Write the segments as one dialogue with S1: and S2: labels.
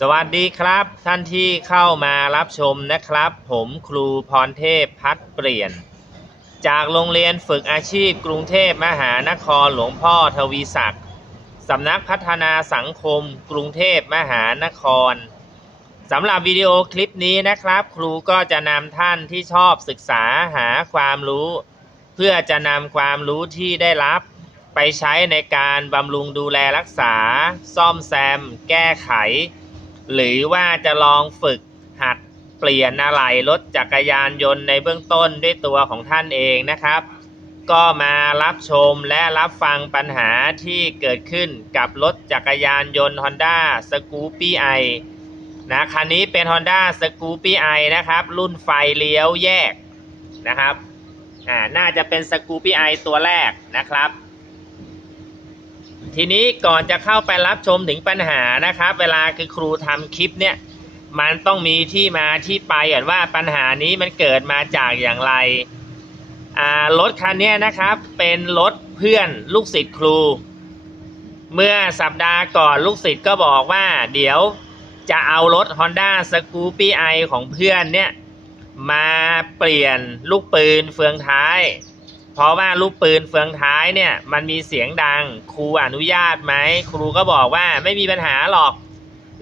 S1: สวัสดีครับ ท่านที่เข้ามารับชมนะครับ ผมครูพรเทพพัดเปลี่ยน จากโรงเรียนฝึกอาชีพกรุงเทพมหานครหลวงพ่อทวีศักดิ์สำนักพัฒนาสังคมกรุงเทพมหานครสำหรับวิดีโอคลิปนี้นะครับ ครูก็จะนำท่านที่ชอบศึกษาหาความรู้ เพื่อจะนำความรู้ที่ได้รับ ไปใช้ในการบำรุงดูแลรักษา ซ่อมแซม แก้ไข หรือว่าจะลองฝึกหัดเปลี่ยนอะไหล่รถจักรยานยนต์ในเบื้องต้นด้วยตัวของท่านเองนะครับ ก็มารับชมและรับฟังปัญหาที่เกิดขึ้นกับรถจักรยานยนต์ Honda s c o o p y i นะคันนี้เป็น Honda s c o o p y i นะครับ รุ่นไฟเลี้ยวแยกนะครับอ่าน่าจะเป็น s c o o p y i ตัวแรกนะครับ ทีนี้ก่อนจะเข้าไปรับชมถึงปัญหานะครับ เวลาคือครูทำคลิปเนี่ย มันต้องมีที่มาที่ไปก่อนว่าปัญหานี้มันเกิดมาจากอย่างไรรถคันนี้นะครับเป็นรถเพื่อนลูกศิษย์ครู เมื่อสัปดาห์ก่อนลูกศิษย์ก็บอกว่า เดี๋ยวจะเอารถ Honda s c o o p y i ของเพื่อนเนี่ย มาเปลี่ยนลูกปืนเฟืองท้าย เพราะว่าลูกปืนเฟืองท้ายเนี่ยมันมีเสียงดังครูอนุญาตไหมครูก็บอกว่าไม่มีปัญหาหรอก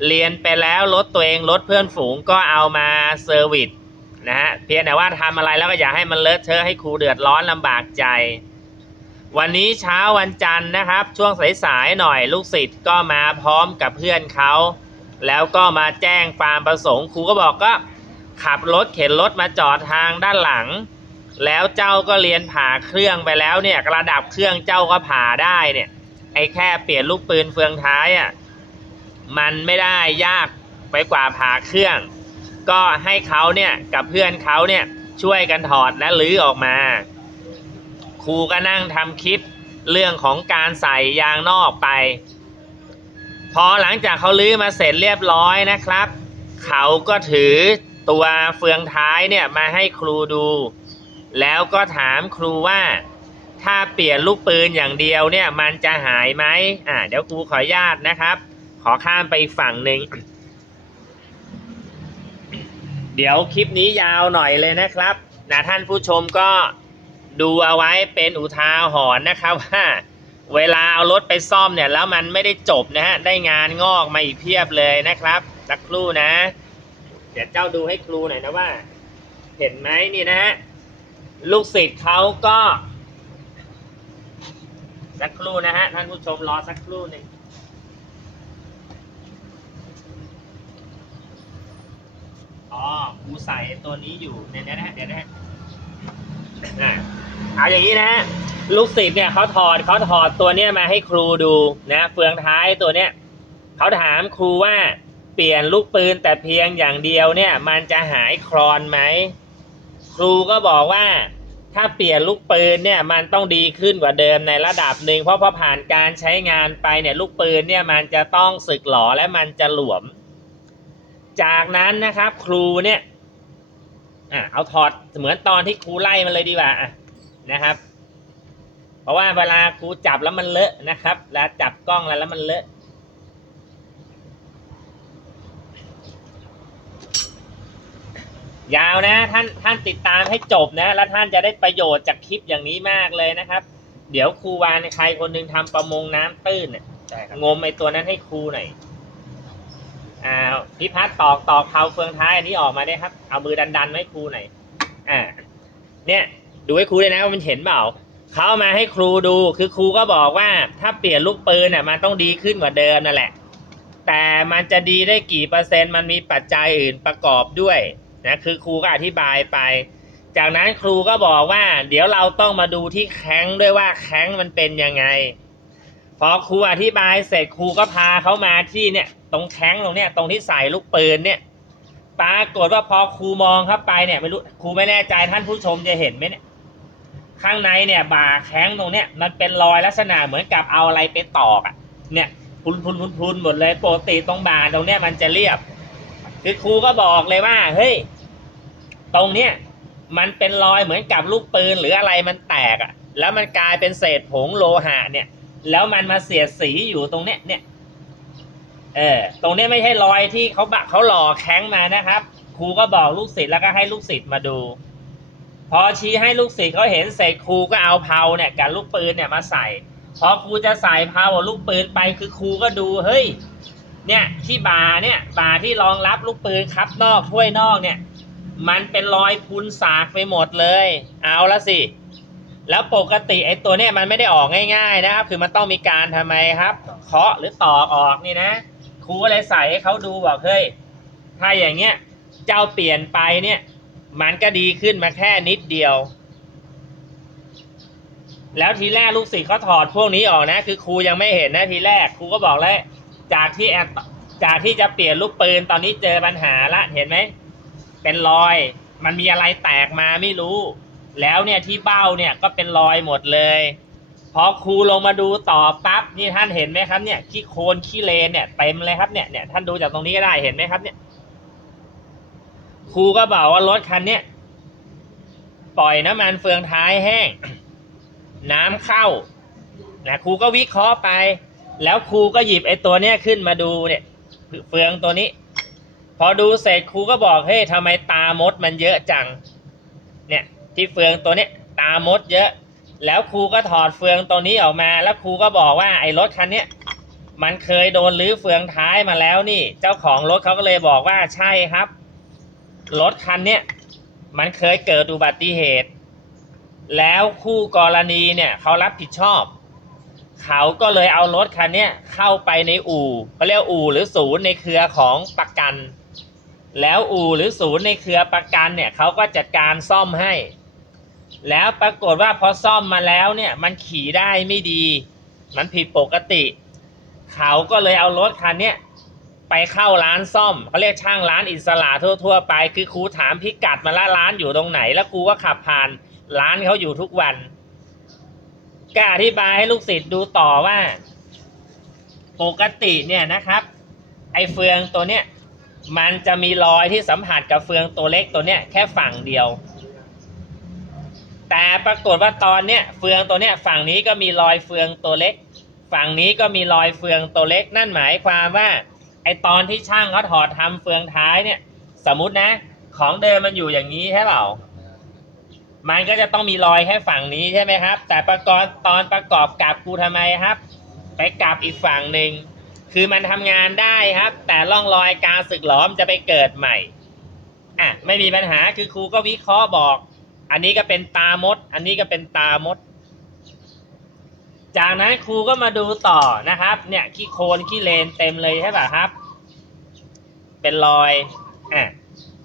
S1: เรียนไปแล้วรถตัวเองรถเพื่อนฝูงก็เอามาเซอร์วิสนะฮะเพียงแต่ว่าทำอะไรแล้วก็อย่าให้มันเลอะเทอะให้ครูเดือดร้อนลำบากใจ วันนี้เช้าวันจันทร์นะครับ ช่วงสายๆหน่อยลูกศิษย์ก็มาพร้อมกับเพื่อนเขาแล้วก็มาแจ้งความประสงค์ครูก็บอกก็ขับรถเข็นรถมาจอดทางด้านหลัง แล้วเจ้าก็เรียนผ่าเครื่องไปแล้วเนี่ยระดับเครื่องเจ้าก็ผ่าได้เนี่ย ไอ้แค่เปลี่ยนลูกปืนเฟืองท้ายอะมันไม่ได้ยากไปกว่าผ่าเครื่อง ก็ให้เขาเนี่ยกับเพื่อนเขาเนี่ยช่วยกันถอดและลื้อออกมา ครูก็นั่งทำคลิปเรื่องของการใส่ยางนอกไป พอหลังจากเขาลื้อมาเสร็จเรียบร้อยนะครับ เขาก็ถือตัวเฟืองท้ายเนี่ยมาให้ครูดู แล้วก็ถามครูว่า ถ้าเปลี่ยนลูกปืนอย่างเดียวเนี่ยมันจะหายไหมอ่าเดี๋ยวครูขออนุญาตนะครับ ขอข้ามไปอีกฝั่งหนึ่งเดี๋ยวคลิปนี้ยาวหน่อยเลยนะครับนะท่านผู้ชมก็ดูเอาไว้เป็นอุทาหรณ์นะครับว่าเวลาเอารถไปซ่อมเนี่ยแล้วมันไม่ได้จบนะฮะได้งานงอกมาอีกเพียบเลยนะครับ สักครู่นะ เดี๋ยวเจ้าดูให้ครูหน่อยนะว่า เห็นไหมนี่นะฮะ ลูกศิษย์เขาก็ สักครู่นะฮะ ท่านผู้ชมรอสักครู่หนึ่งอ๋อครูใส่ตัวนี้อยู่เนี่ยวนะเดี๋ยวนะฮะอะเอาอย่างนี้นะฮะลูกศิษย์เนี่ยเขาถอดเขาถอดตัวเนี้ยมาให้ครูดูนะ เฟืองท้ายตัวเนี้ยเขาถามครูว่าเปลี่ยนลูกปืนแต่เพียงอย่างเดียวเนี่ย มันจะหายคลอนไหม ครูก็บอกว่า ถ้าเปลี่ยนลูกปืนเนี่ยมันต้องดีขึ้นกว่าเดิมในระดับหนึ่งเพราะพอผ่านการใช้งานไปเนี่ยลูกปืนเนี่ยมันจะต้องสึกหลอและมันจะหลวม จากนั้นนะครับ ครูเนี่ยอะเอาถอดเหมือนตอนที่ครูไล่มันเลยดีกว่าอะนะครับ เพราะว่าเวลาครูจับแล้วมันเลอะนะครับ แล้วจับกล้องแล้วแล้วมันเลอะ ยาวนะท่านท่านติดตามให้จบนะ แล้วท่านจะได้ประโยชน์จากคลิปอย่างนี้มากเลยนะครับ เดี๋ยวครูวานใครคนหนึงทำประมงน้ำตื้นเนี่ย
S2: ใช่ครับ
S1: งมไอตัวนั้นให้ครูหน่อยอ่าพิพัฒน์ตอกตอกเผาเฟืองท้ายอันนี้ออกมาได้ครับ เอามือดันดันๆไว้ครูหน่อยอ่าเนี่ยดูให้ครูเลยนะว่ามันเห็นเปล่าเขาเอามาให้ครูดูคือครูก็บอกว่าถ้าเปลี่ยนลูกปืนน่ะมันต้องดีขึ้นกว่าเดิมนั่นแหละ แต่มันจะดีได้กี่เปอร์เซ็นต์มันมีปัจจัยอื่นประกอบด้วย นะคือครูก็อธิบายไป จากนั้นครูก็บอกว่า เดี๋ยวเราต้องมาดูที่แข้งด้วยว่าแข้งมันเป็นยังไง พอครูอธิบายเสร็จครูก็พาเขามาที่เนี่ย ตรงแข้งตรงเนี้ยตรงที่ใส่ลูกปืนเนี่ยปรากฏว่าพอครูมองเข้าไปเนี่ยไม่รู้ครูไม่แน่ใจท่านผู้ชมจะเห็นไหมเนี่ยข้างในเนี่ยบ่าแข้งตรงเนี้ยมันเป็นรอยลักษณะเหมือนกับเอาอะไรไปตอกอะเนี่ยพุนพุนพุนพุนหมดเลยปกติตรงบ่าตรงเนี้ยมันจะเรียบ คือครูก็บอกเลยว่า เฮ้ย ตรงเนี้ยมันเป็นรอยเหมือนกับลูกปืนหรืออะไรมันแตกอะ แล้วมันกลายเป็นเศษผงโลหะเนี่ย แล้วมันมาเสียดสีอยู่ตรงเนี้ยเนี่ย เออ ตรงเนี้ยไม่ใช่รอยที่เขาบะเขาหล่อแข้งมานะครับ ครูก็บอกลูกศิษย์แล้วก็ให้ลูกศิษย์มาดู พอชี้ให้ลูกศิษย์เขาเห็นเสร็จครูก็เอาเพาเนี่ยกับลูกปืนเนี่ยมาใส่ พอครูจะใส่เพาลูกปืนไปคือครูก็ดูเฮ้ย เนี่ยที่บาเนี่ยบาที่รองรับลูกปืนครับนอกถ้วยนอกเนี่ย มันเป็นรอยพุนสากไปหมดเลย เอาละสิ แล้วปกติไอ้ตัวเนี่ยมันไม่ได้ออกง่ายๆนะครับ คือมันต้องมีการทำไมครับ เคาะหรือตอกออกนี่นะ ครูก็เลยใส่ให้เขาดูบอกเฮ้ย ถ้าอย่างเงี้ย เจ้าเปลี่ยนไปเนี่ย มันก็ดีขึ้นมาแค่นิดเดียว แล้วทีแรกลูกศิษย์เขาถอดพวกนี้ออกนะ คือครูยังไม่เห็นนะทีแรกครูก็บอกแล้ว จากที่แอจากที่จะเปลี่ยนลูกปืนตอนนี้เจอปัญหาละ เห็นไหม เป็นรอย มันมีอะไรแตกมาไม่รู้ แล้วเนี่ยที่เบ้าเนี่ยก็เป็นรอยหมดเลยพอครูลงมาดูต่อปั๊บนี่ท่านเห็นไหมครับเนี่ยขี้โคลนขี้เลนเนี่ยเต็มเลยครับเนี่ยเนี่ยท่านดูจากตรงนี้ก็ได้เห็นไหมครับ เนี่ยครูก็บอกว่ารถคันเนี้ยปล่อยน้ำมันเฟืองท้ายแห้ง น้ำเข้านะครูก็วิเคราะห์ไป แล้วครูก็หยิบไอ้ตัวเนี้ยขึ้นมาดูเนี่ยเฟืองตัวนี้ พอดูเสร็จครูก็บอกเฮ้ยทำไมตามดมันเยอะจัง เนี่ยที่เฟืองตัวเนี้ยตามดเยอะ แล้วครูก็ถอดเฟืองตัวนี้ออกมา แล้วครูก็บอกว่าไอ้รถคันเนี้ยมันเคยโดนรื้อเฟืองท้ายมาแล้วนี่ เจ้าของรถเขาก็เลยบอกว่าใช่ครับ รถคันเนี้ยมันเคยเกิดอุบัติเหตุ แล้วคู่กรณีเนี่ยเขารับผิดชอบ เขาก็เลยเอารถคันเนี้ยเข้าไปในอู่เขาเรียกอู่หรือศูนย์ในเครือของประกัน แล้วอู่หรือศูนย์ในเครือประกันเนี่ยเขาก็จัดการซ่อมให้ แล้วปรากฏว่าพอซ่อมมาแล้วเนี่ยมันขี่ได้ไม่ดี มันผิดปกติ เขาก็เลยเอารถคันเนี้ยไปเข้าร้านซ่อมเขาเรียกช่างร้านอิสระทั่ว ๆ ไป คือครูถามพิกัดมาละร้านอยู่ตรงไหน แล้วครูก็ขับผ่านร้านเขาอยู่ทุกวันก็อธิบายให้ลูกศิษย์ดูต่อว่า ปกติเนี่ยนะครับ ไอเฟืองตัวเนี้ย มันจะมีรอยที่สัมผัสกับเฟืองตัวเล็กตัวเนี้ยแค่ฝั่งเดียว แต่ปรากฏว่าตอนเนี้ยเฟืองตัวเนี้ยฝั่งนี้ก็มีรอยเฟืองตัวเล็ก ฝั่งนี้ก็มีรอยเฟืองตัวเล็ก นั่นหมายความว่าไอตอนที่ช่างเขาถอดทำเฟืองท้ายเนี่ย สมมตินะ ของเดิมมันอยู่อย่างนี้ใช่เปล่ามันก็จะต้องมีรอยแค่ฝั่งนี้ใช่ไหมครับ แต่ประกอบตอนประกอบกลับกูทำไมครับ ไปกลับอีกฝั่งหนึ่ง คือมันทำงานได้ครับ แต่ร่องรอยการสึกหลอมจะไปเกิดใหม่อะไม่มีปัญหาคือครูก็วิเคราะห์บอก อันนี้ก็เป็นตามด อันนี้ก็เป็นตามด จากนั้นครูก็มาดูต่อนะครับ เนี่ยขี้โคลนขี้เลนเต็มเลยใช่ป่ะครับ เป็นรอยอะ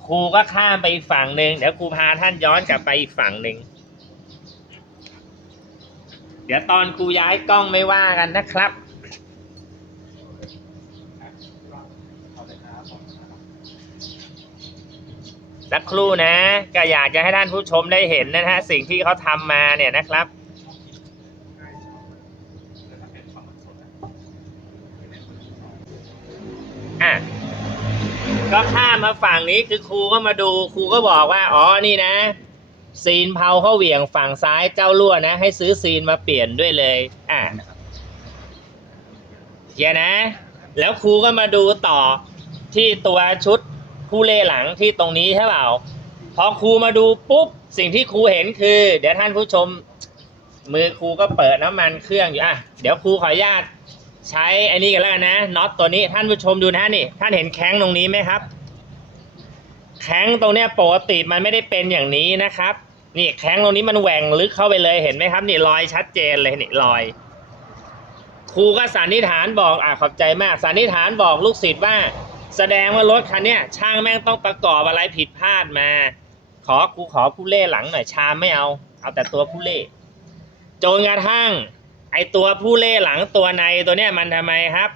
S1: ครูก็ข้ามไปอีกฝั่งหนึ่งเดี๋ยวครูพาท่านย้อนกลับไปอีกฝั่งหนึ่งเดี๋ยวตอนครูย้ายกล้องไม่ว่ากันนะครับ สักครู่นะ ก็อยากจะให้ท่านผู้ชมได้เห็นนะฮะสิ่งที่เขาทำมาเนี่ยนะครับอะก็ข้ามมาฝั่งนี้คือครูก็มาดูครูก็บอกว่า อ๋อนี่นะ ซีนเผาเขาเหวี่ยงฝั่งซ้ายเจ้ารั่วนะ ให้ซื้อซีนมาเปลี่ยนด้วยเลย อะเดี๋ยนะ แล้วครูก็มาดูต่อที่ตัวชุด ผู้เล่หลังที่ตรงนี้ใช่เปล่าพอครูมาดูปุ๊บสิ่งที่ครูเห็นคือ เดี๋ยวท่านผู้ชม มือครูก็เปิดน้ำมันเครื่องอยู่อะเดี๋ยวครูขออนุญาตใช้อ้นี่กันแล้วกันนะน็อตตัวนี้ท่านผู้ชมดูนะนี่ ท่านเห็นแข้งตรงนี้ไหมครับ แข้งตรงเนี้ยปกติมันไม่ได้เป็นอย่างนี้นะครับ นี่แข้งตรงนี้มันแหว่งลึกเข้าไปเลยเห็นไหมครับ นี่รอยชัดเจนเลยนี่รอยครูก็สันนิษฐานบอกอะขอบใจมากสันนิษฐานบอกลูกศิษย์ว่า แสดงว่ารถคันเนี้ยช่างแม่งต้องประกอบอะไรผิดพลาดมา ขอครูขอผู้เล่หลังหน่อยชามไม่เอา เอาแต่ตัวผู้เล่จนกระทั่ง ไอตัวผู้เล่หลังตัวในตัวเนี้ยมันทำไมครับ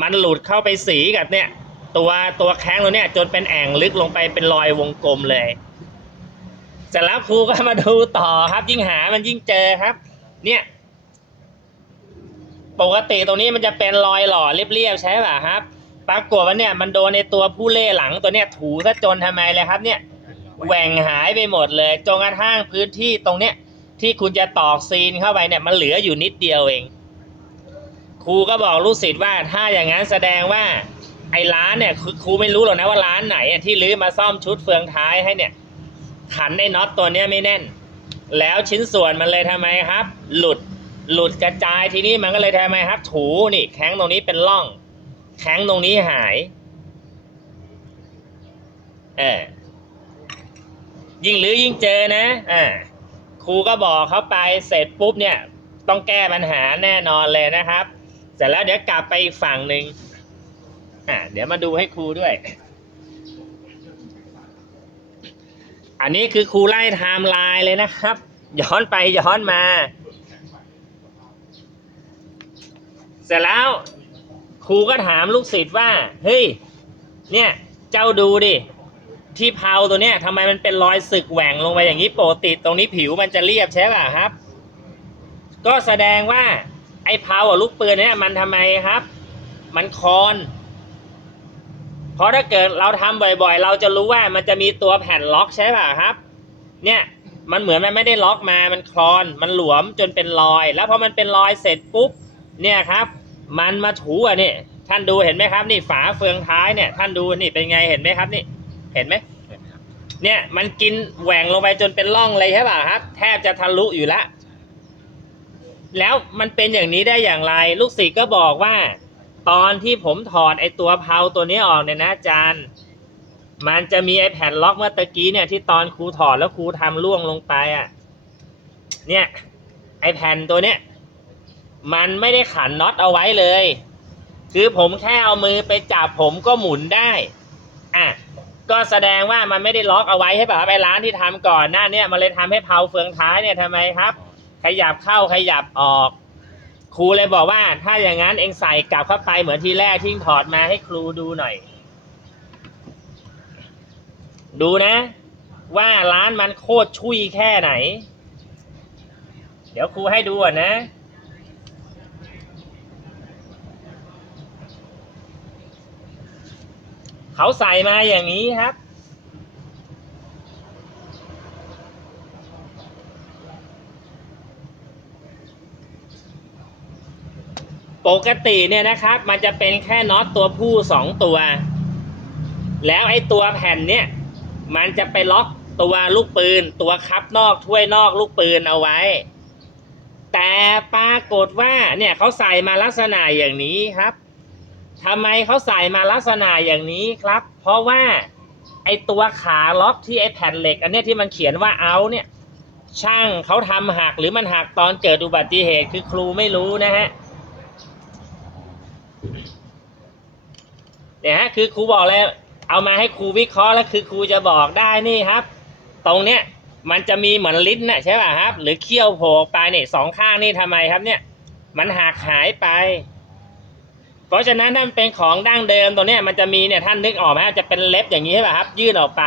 S1: มันหลุดเข้าไปสีกับเนี่ยตัวตัวแข้งตัวเนี้ยจนเป็นแอ่งลึกลงไปเป็นรอยวงกลมเลยเสร็จแล้วครูก็มาดูต่อครับ ยิ่งหามันยิ่งเจอครับ เนี่ยปกติตรงนี้มันจะเป็นรอยหล่อเรียบๆใช่ป่ะครับ ปรากฏว่าเนี่ยมันโดนในตัวผู้เล่หลังตัวเนี้ยถูซะจนทำไมเลยครับเนี่ยแหว่งหายไปหมดเลยจนกระทั่งพื้นที่ตรงเนี้ยที่คุณจะตอกซีนเข้าไปเนี่ยมันเหลืออยู่นิดเดียวเอง ครูก็บอกลูกศิษย์ว่าถ้าอย่างนั้นแสดงว่าไอ้ร้านเนี่ยครูไม่รู้หรอกนะว่าร้านไหนที่รื้อมาซ่อมชุดเฟืองท้ายให้เนี่ย ขันในน็อตตัวเนี้ยไม่แน่น แล้วชิ้นส่วนมันเลยทำไมครับ หลุดหลุดกระจายทีนี้มันก็เลยทำไมครับ ถูนี่แข้งตรงนี้เป็นร่อง แข้งตรงนี้หายเออยิ่งรื้อยิ่งเจอนะอ่าครูก็บอกเขาไปเสร็จปุ๊บเนี่ย ต้องแก้ปัญหาแน่นอนเลยนะครับ เสร็จแล้วเดี๋ยวกลับไปอีกฝั่งหนึ่งอ่าเดี๋ยวมาดูให้ครูด้วย อันนี้คือครูไล่ไทม์ไลน์เลยนะครับ ย้อนไปย้อนมา เสร็จแล้ว ครูก็ถามลูกศิษย์ว่า เฮ้ย เนี่ย เจ้าดูดิ ที่เพาตัวเนี้ยทำไมมันเป็นรอยสึกแหว่งลงไปอย่างนี้ปกติตรงนี้ผิวมันจะเรียบใช่ป่ะครับ ก็แสดงว่า ไอ้เพาอะลูกปืนเนี่ยมันทำไมครับ มันคอน เพราะถ้าเกิดเราทำบ่อยๆ เราจะรู้ว่ามันจะมีตัวแผ่นล็อกใช่ป่ะครับ เนี่ยมันเหมือนมันไม่ได้ล็อกมา มันคลอน มันหลวมจนเป็นรอย แล้วพอมันเป็นรอยเสร็จปุ๊บ เนี่ยครับ มันมาถูอะนี่ท่านดูเห็นไหมครับ นี่ฝาเฟืองท้ายเนี่ยท่านดูนี่เป็นไงเห็นไหมครับนี่ เห็นไหมเนี่ยมันกินแหว่งลงไปจนเป็นร่องเลยใช่ป่ะครับ แทบจะทะลุอยู่แล้วแล้วมันเป็นอย่างนี้ได้อย่างไร ลูกศิษย์ก็บอกว่า ตอนที่ผมถอดไอตัวเพาตัวนี้ออกเนี่ยนะอาจารย์ มันจะมีไอแผ่นล็อกเมื่อตะกี้เนี่ยที่ตอนครูถอดแล้วครูทำล่วงลงไปอะ เนี่ย ไอแผ่นตัวเนี้ย มันไม่ได้ขันน็อตเอาไว้เลย คือผมแค่เอามือไปจับผมก็หมุนได้อะก็แสดงว่ามันไม่ได้ล็อกเอาไว้ให้แบบไอ้ร้านที่ทำก่อนหน้าเนี่ยมันเลยทำให้เพาเฟืองท้ายเนี่ยทำไมครับ ขยับเข้าขยับออก ครูเลยบอกว่า ถ้าอย่างนั้นเองใส่กลับเข้าไปเหมือนทีแรกที่ถอดมาให้ครูดูหน่อย ดูนะ ว่าร้านมันโคตรชุยแค่ไหน เดี๋ยวครูให้ดูอะนะ เขาใส่มาอย่างนี้ครับ ปกติเนี่ยนะครับ มันจะเป็นแค่น็อตตัวผู้สองตัว แล้วไอ้ตัวแผ่นเนี่ย มันจะไปล็อกตัวลูกปืน ตัวคับนอกถ้วยนอกลูกปืนเอาไว้ แต่ปรากฏว่าเนี่ยเขาใส่มาลักษณะอย่างนี้ครับ ทำไมเขาใส่มาลักษณะอย่างนี้ครับ เพราะว่าไอตัวขาล็อกที่ไอแผ่นเหล็ก อันเนี้ยที่มันเขียนว่าเอาเนี่ย ช่างเขาทำหักหรือมันหักตอนเกิดอุบัติเหตุคือครูไม่รู้นะฮะเนี่ยฮะคือครูบอกแล้ว เอามาให้ครูวิเคราะห์แล้วคือครูจะบอกได้นี่ครับ ตรงเนี้ยมันจะมีเหมือนลิ้นน่ะใช่ป่ะครับ หรือเขี้ยวโผล่ไปเนี่ยสองข้างนี่ทำไมครับเนี่ย มันหักหายไป เพราะฉะนั้นถ้ามันเป็นของดั้งเดิมตัวเนี้ยมันจะมีเนี่ยท่านนึกออกไหมจะเป็นเล็บอย่างนี้ใช่ป่ะครับ ยื่นออกไป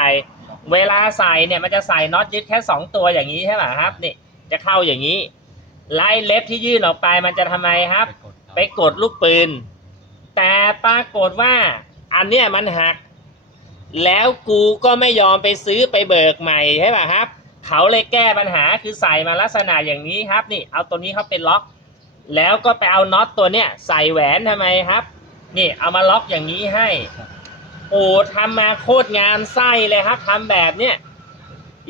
S1: เวลาใส่เนี่ยมันจะใส่น็อตยึดแค่สองตัวอย่างนี้ใช่ป่ะครับนี่จะเข้าอย่างนี้ไล่เล็บที่ยื่นออกไปมันจะทำไมครับ ไปกดลูกปืน แต่ปรากฏว่าอันเนี้ยมันหัก แล้วกูก็ไม่ยอมไปซื้อไปเบิกใหม่ใช่ป่ะครับ เขาเลยแก้ปัญหาคือใส่มาลักษณะอย่างนี้ครับ นี่เอาตัวนี้เขาเป็นล็อก แล้วก็ไปเอาน็อตตัวเนี้ยใส่แหวนทำไมครับ นี่เอามาล็อกอย่างนี้ให้ โอ้ทำมาโคตรงานไส้เลยครับทำแบบเนี้ย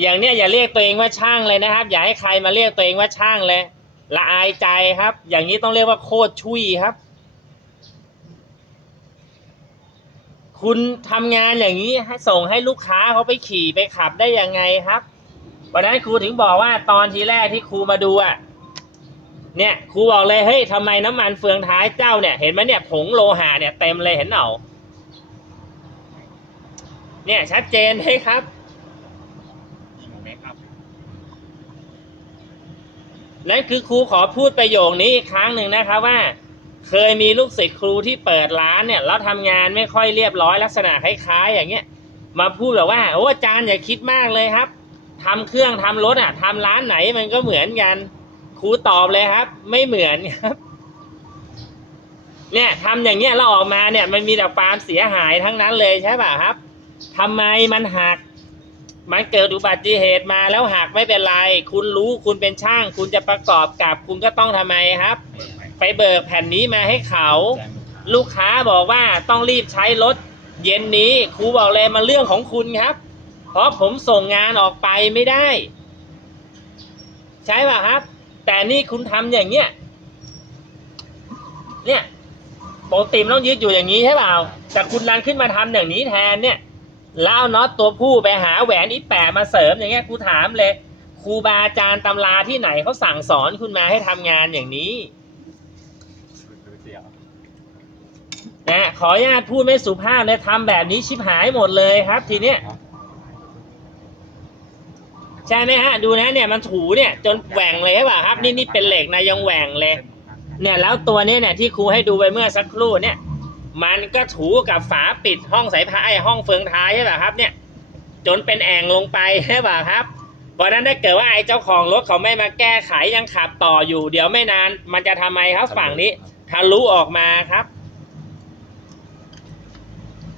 S1: อย่างเนี้ยอย่าเรียกตัวเองว่าช่างเลยนะครับ อย่าให้ใครมาเรียกตัวเองว่าช่างเลยละอายใจครับ อย่างนี้ต้องเรียกว่าโคตรชุยครับ คุณทำงานอย่างนี้ให้ส่งให้ลูกค้าเขาไปขี่ไปขับได้ยังไงครับวันนั้นครูถึงบอกว่าตอนทีแรกที่ครูมาดูอะ เนี่ยครูบอกเลยเฮ้ยทำไมน้ำมันเฟืองท้ายเจ้าเนี่ยเห็นไหมเนี่ยผงโลหะเนี่ยเต็มเลยเห็นเปล่าเนี่ยชัดเจนไหมครับ
S2: ไหมครับ
S1: นั่นคือครูขอพูดประโยคนี้อีกครั้งหนึ่งนะครับว่า เคยมีลูกศิษย์ครูที่เปิดร้านเนี่ยแล้วทำงานไม่ค่อยเรียบร้อยลักษณะคล้ายๆอย่างเงี้ย มาพูดแบบว่าโอ้อาจารย์อย่าคิดมากเลยครับทำเครื่องทำรถอะทำร้านไหนมันก็เหมือนกัน ครูตอบเลยครับ ไม่เหมือนครับ เนี่ยทำอย่างเงี้ยแล้วออกมาเนี่ย มันมีแต่ความเสียหายทั้งนั้นเลยใช่ป่ะครับทำไมมันหัก มันเกิดอุบัติเหตุมาแล้วหักไม่เป็นไร คุณรู้คุณเป็นช่าง คุณจะประกอบกับ คุณก็ต้องทำไมครับ ไปเบิกแผ่นนี้มาให้เขา ลูกค้าบอกว่าต้องรีบใช้รถเย็นนี้ครูบอกเลยมันเรื่องของคุณครับ เพราะผมส่งงานออกไปไม่ได้ ใช่ป่ะครับ แต่นี่คุณทำอย่างเนี้ย เนี่ยปกติมันต้องยึดอยู่อย่างนี้ใช่เปล่า แต่คุณรันขึ้นมาทำอย่างนี้แทนเนี่ย แล้วเอาน็อตตัวผู้ไปหาแหวนอีแปะมาเสริมอย่างเงี้ยครูถามเลยครูบาอาจารย์ตำราที่ไหนเขาสั่งสอนคุณมาให้ทำงานอย่างนี้
S2: เสียว
S1: นะขออนุญาตพูดไม่สุภาพเลยทำแบบนี้ชิบหายหมดเลยครับทีเนี้ย ใช่ไหมฮะ ดูนะเนี่ยมันถูเนี่ยจนแหว่งเลยใช่ป่ะครับ นี่นี่เป็นเหล็กนะยังแหว่งเลย เนี่ยแล้วตัวนี้เนี่ยที่ครูให้ดูไปเมื่อสักครู่เนี่ย มันก็ถูกับฝาปิดห้องสายพายห้องเฟืองท้ายใช่ป่ะครับ เนี่ย จนเป็นแอ่งลงไปใช่ป่ะครับเพราะนั้นถ้าเกิดว่าไอ้เจ้าของรถเขาไม่มาแก้ไขยังขับต่ออยู่ เดี๋ยวไม่นาน มันจะทำไมครับฝั่งนี้ทะลุออกมาครับ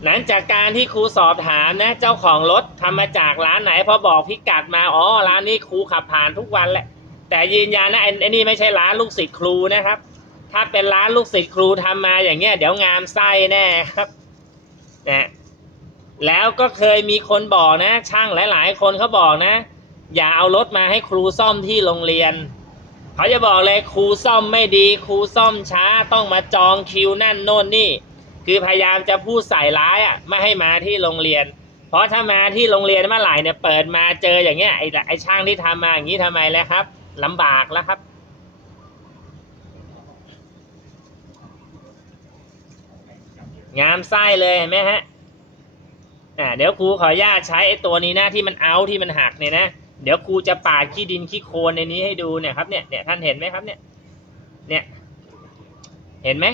S1: หลังจากการที่ครูสอบถามนะ เจ้าของรถทำมาจากร้านไหนพอบอกพิกัดมาอ๋อร้านนี้ครูขับผ่านทุกวันแหละแต่ยืนยันนะไอ้ไอ้นี่ไม่ใช่ร้านลูกศิษย์ครูนะครับ ถ้าเป็นร้านลูกศิษย์ครูทำมาอย่างเงี้ยเดี๋ยวงามไส้แน่ครับนะแล้วก็เคยมีคนบอกนะ ช่างหลาย ๆ คนเขาบอกนะ อย่าเอารถมาให้ครูซ่อมที่โรงเรียนเขาจะบอกเลยครูซ่อมไม่ดี ครูซ่อมช้าต้องมาจองคิวนั่นโน่นนี่ คือพยายามจะพูดใส่ร้ายอะไม่ให้มาที่โรงเรียน เพราะถ้ามาที่โรงเรียนเมื่อไหร่เนี่ยเปิดมาเจออย่างเงี้ยไอ้ไอ้ช่างที่ทำมาอย่างนี้ทำไมแล้วครับลำบากแล้วครับงามไส้เลยเห็นไหมฮะอ่าเดี๋ยวครูขออนุญาตใช้ไอ้ตัวนี้นะที่มันเอาที่มันหักเนี่ยนะเดี๋ยวครูจะปาดขี้ดินขี้โคลนในนี้ให้ดูเนี่ยครับเนี่ยเนี่ยท่านเห็นไหมครับเนี่ยเนี่ยเห็นไหม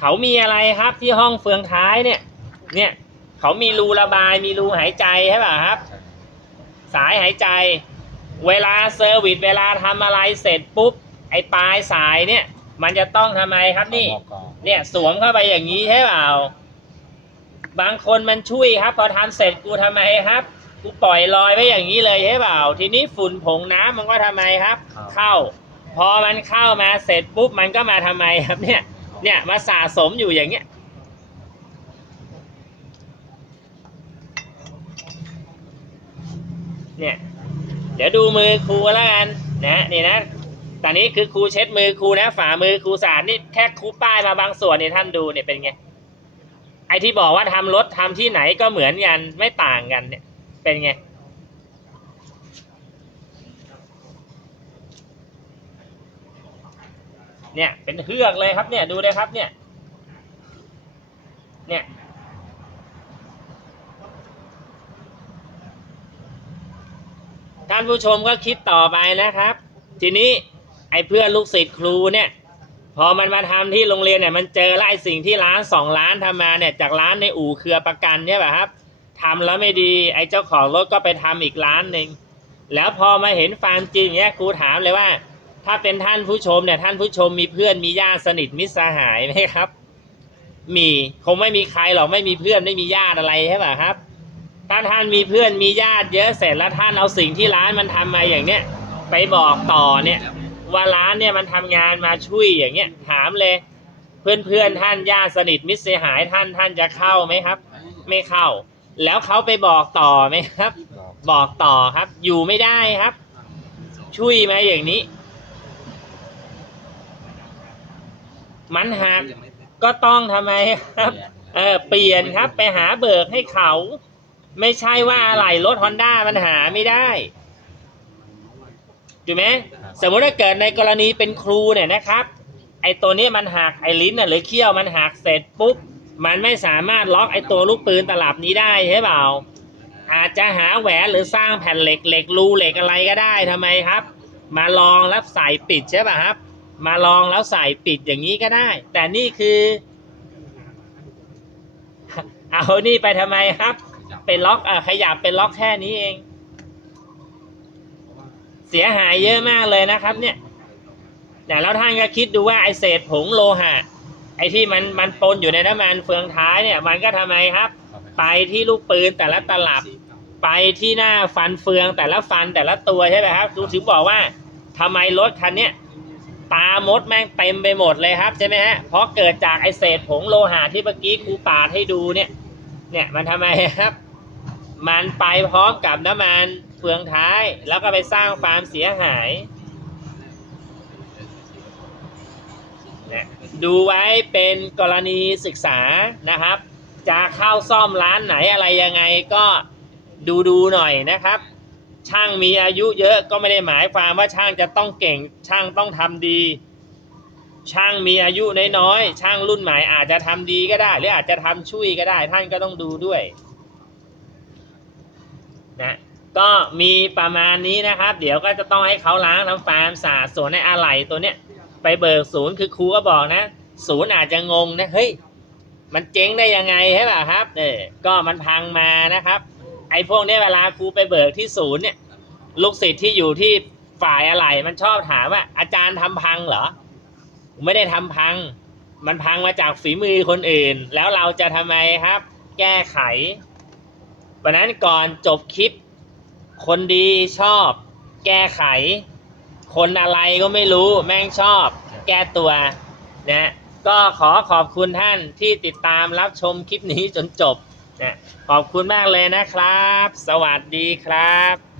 S1: เขามีอะไรครับที่ห้องเฟืองท้ายเนี่ย เนี่ย เขามีรูระบาย มีรูหายใจใช่ป่ะครับ สายหายใจ เวลาเซอร์วิสเวลาทำอะไรเสร็จปุ๊บไอ้ปลายสายเนี่ย มันจะต้องทำไมครับนี่
S2: บอกก่อน
S1: เนี่ยสวมเข้าไปอย่างนี้ใช่เปล่า บางคนมันช่วยครับ พอทำเสร็จกูทำไมครับกูปล่อยลอยไว้อย่างนี้เลยใช่เปล่า ทีนี้ฝุ่นผงน้ำมันก็ทำไมครับ เข้า พอมันเข้ามาเสร็จปุ๊บมันก็มาทำไมครับเนี่ย เนี่ยมาสะสมอยู่อย่างเงี้ยเนี่ยเดี๋ยวดูมือครูแล้วกันนะนี่นะตอนนี้คือครูเช็ดมือครูนะฝ่ามือครูสาดนี่แค่ครูป้ายมาบางส่วนเนี่ยท่านดูเนี่ยเป็นไงไอที่บอกว่าทำรถทำที่ไหนก็เหมือนกันไม่ต่างกันเนี่ยเป็นไง เนี่ยเป็นเฮือกเลยครับเนี่ยดูเลยครับเนี่ยเนี่ยท่านผู้ชมก็คิดต่อไปนะครับ ทีนี้ไอ้เพื่อนลูกศิษย์ครูเนี่ย พอมันมาทำที่โรงเรียนเนี่ย มันเจอแล้วไอ้สิ่งที่ร้านสองร้านทำมาเนี่ย จากร้านในอู่เครือประกันใช่ป่ะครับทำแล้วไม่ดีไอ้เจ้าของรถก็ไปทำอีกร้านหนึ่งแล้วพอมาเห็นฟาร์มจริงเนี้ยครูถามเลยว่า ถ้าเป็นท่านผู้ชมเนี่ยท่านผู้ชมมีเพื่อนมีญาติสนิทมิตรสหายไหมครับ มีคงไม่มีใครหรอกไม่มีเพื่อนไม่มีญาติอะไรใช่ป่ะครับ ถ้าท่านมีเพื่อนมีญาติเยอะเสร็จแล้วท่านเอาสิ่งที่ร้านมันทำมาอย่างเนี้ยไปบอกต่อเนี่ย ว่าร้านเนี่ยมันทำงานมาช่วยอย่างเงี้ยถามเลย เพื่อนเพื่อนๆท่านญาติสนิทมิตรเสียหายท่านท่านจะเข้าไหมครับ ไม่เข้า แล้วเขาไปบอกต่อไหมครับ
S2: บอก
S1: บอกต่อครับ อยู่ไม่ได้ครับ ช่วยมาอย่างนี้ มันหักก็ต้องทำไมครับ เออเปลี่ยนครับไปหาเบิกให้เขา ไม่ใช่ว่าอะไหล่รถฮอนด้ามันหาไม่ได้ถูกไหมสมมติถ้าเกิดในกรณีเป็นครูเนี่ยนะครับ ไอ้ตัวนี้มันหักไอ้ลิ้นน่ะหรือเขี้ยวมันหักเสร็จปุ๊บ มันไม่สามารถล็อกไอ้ตัวลูกปืนตลับนี้ได้ใช่เปล่า อาจจะหาแหวนหรือสร้างแผ่นเหล็กเหล็กรูเหล็กอะไรก็ได้ทำไมครับ มาลองแล้วใส่ปิดใช่ป่ะครับ มาลองแล้วใส่ปิดอย่างนี้ก็ได้ แต่นี่คือ เอานี่ไปทำไมครับ เป็นล็อกเออขยับเป็นล็อกแค่นี้เอง เสียหายเยอะมากเลยนะครับ เนี่ยแต่แล้วท่านก็คิดดูว่าไอเศษผงโลหะ ไอที่มันมันปนอยู่ในน้ำมันเฟืองท้ายเนี่ย มันก็ทำไมครับ ไปที่ลูกปืนแต่ละตลับไปที่หน้าฟันเฟืองแต่ละฟันแต่ละตัวใช่ไหมครับดูถึงบอกว่าทำไมรถคันเนี้ย ตามดแม่งเต็มไปหมดเลยครับใช่ไหมฮะเพราะเกิดจากไอเศษผงโลหะที่เมื่อกี้ครูปาดให้ดูเนี่ย เนี่ยมันทำไมครับ มันไปพร้อมกับน้ำมันเฟืองท้าย แล้วก็ไปสร้างความเสียหายเนี่ยดูไว้เป็นกรณีศึกษานะครับ จะเข้าซ่อมร้านไหนอะไรยังไงก็ดูดูหน่อยนะครับ ช่างมีอายุเยอะก็ไม่ได้หมายความว่าช่างจะต้องเก่ง ช่างต้องทำดี ช่างมีอายุน้อยๆช่างรุ่นใหม่อาจจะทำดีก็ได้ หรืออาจจะทำช่วยก็ได้ ท่านก็ต้องดูด้วยนะก็มีประมาณนี้นะครับ เดี๋ยวก็จะต้องให้เขาล้างทำฟาร์มสะอาดส่วนในอะไหล่ตัวเนี้ยไปเบิกศูนย์คือครูก็บอกนะ ศูนย์อาจจะงงนะเฮ้ยมันเจ๊งได้ยังไงใช่ป่ะครับเออก็มันพังมานะครับ ไอ้พวกเนี้ยเวลาครูไปเบิกที่ศูนย์เนี่ยลูกศิษย์ที่อยู่ที่ฝ่ายอะไหล่มันชอบถามว่า อาจารย์ทำพังเหรอไม่ได้ทำพัง มันพังมาจากฝีมือคนอื่น แล้วเราจะทำไมครับ แก้ไขวันนั้นก่อนจบคลิป คนดีชอบ แก้ไข คนอะไรก็ไม่รู้แม่งชอบ แก้ตัวนะก็ขอขอบคุณท่านที่ติดตามรับชมคลิปนี้จนจบ นะขอบคุณมากเลยนะครับ สวัสดีครับ